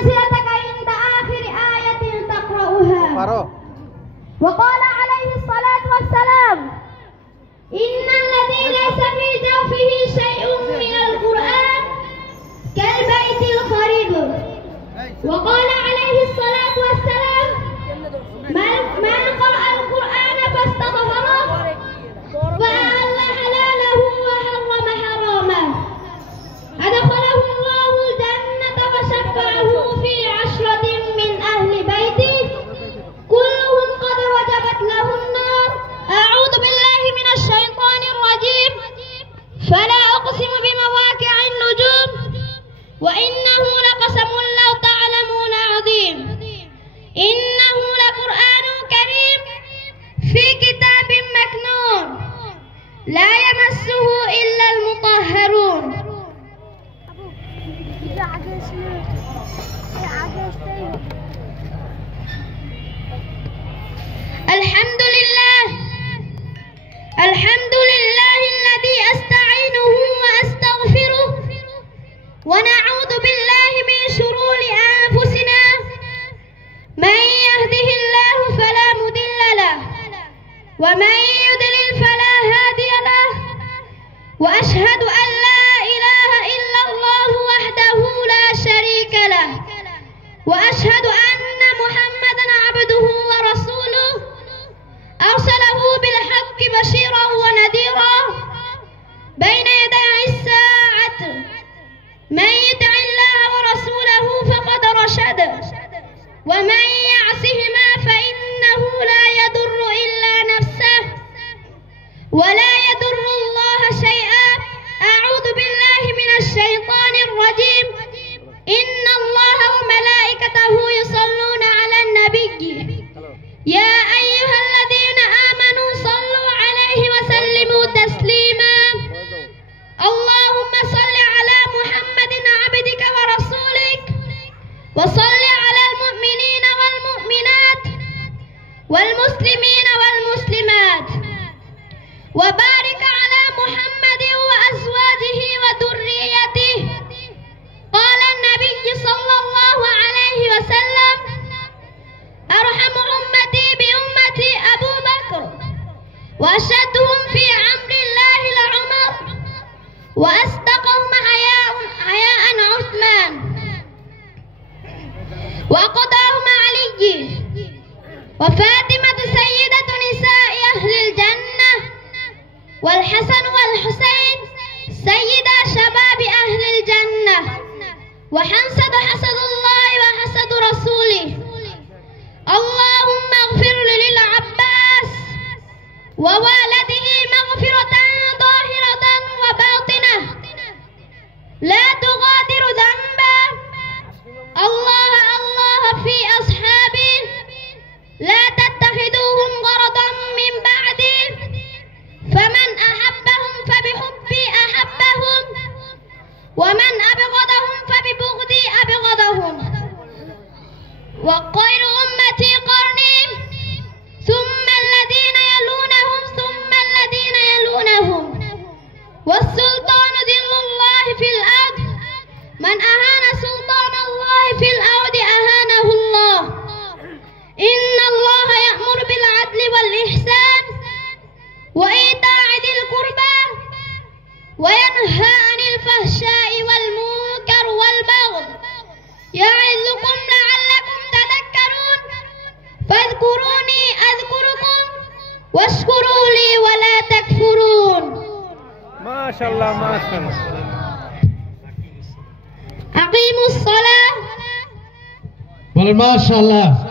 منزلتك عند آخر آية تقرأها. وقال عليه الصلاة والسلام: إن الذي ليس في جوفه شيء من القرآن كالبيت الخرب. وقال عليه الصلاة والسلام: من قرأ القرآن فاستغفره فأحل حلاله وحرم حرامه أدخله الله الجنة وشفعه في 10 من أهل بيته كلهم قد وجبت له النار. أعوذ بالله من الشيطان الرجيم. فلا أقسم بمواقع النجوم وإنه لقسم لو تعلمون عظيم. إنه لقرآن كريم في كتاب مكنون لا يمسه إلا المطهرون. الحمد لله الذي أستعينه وأستغفره ونعوذ بالله من شرور أنفسنا. من يهده الله فلا مضل له ومن يضلل فلا هادي له. وأشهد أن لا إله إلا الله وحده لا شريك له. وأشهد أن محمدا عبده ورسوله أرسله بالحق بشيرا ونذيرا بين يدي الساعة. من يطع الله ورسوله فقد رشد ومن يعصهما فإنه لا يضر إلا نفسه ولا يضر الله شيئا. أعوذ بالله من الشيطان الرجيم. إن الله وملائكته يصلون على النبي يا أيها الذين آمنوا صلوا عليه وسلموا تسليما. اللهم صل على محمد عبدك ورسولك وصل على المؤمنين والمؤمنات والمسلمين والمسلمات وبارك على محمد وأزواجه وذريته. قال النبي صلى الله عليه وسلم: أرحم أمتي بأمتي أبو بكر وأشدهم في أمر الله لعمر وأصدقهم حياء عثمان وأقضاهم علي وفاطمة سيدة نساء أهل الجنة والحسن والحسين سيدا شباب أهل الجنة وحسد حسد الله وحسد رسوله. اللهم اغفر للعباس ووالده مغفرة ظاهرة وباطنة لا تغادر ذنبا. الله الله في أصحابي لا تتخذوهم غرضا من بعدي فمن أحبهم فبحبي أحبهم ومن أبغضهم فببغضي أبغضهم. وخير أمتي قرني ثم الذين يلونهم ثم الذين يلونهم والسلطان ذل الله في الأرض. من أهان سلطان الله في الأرض أهانه الله. إن الله يأمر بالعدل والإحسان وإيتاء ذي القربى وينهى عن الفحشاء والمنكر والبغي يعظكم لعلكم تذكرون. فاذكروني أذكركم واشكروا لي ولا تكفرون. ما شاء الله ما شاء الله. أقيموا الصلاة. ما شاء الله.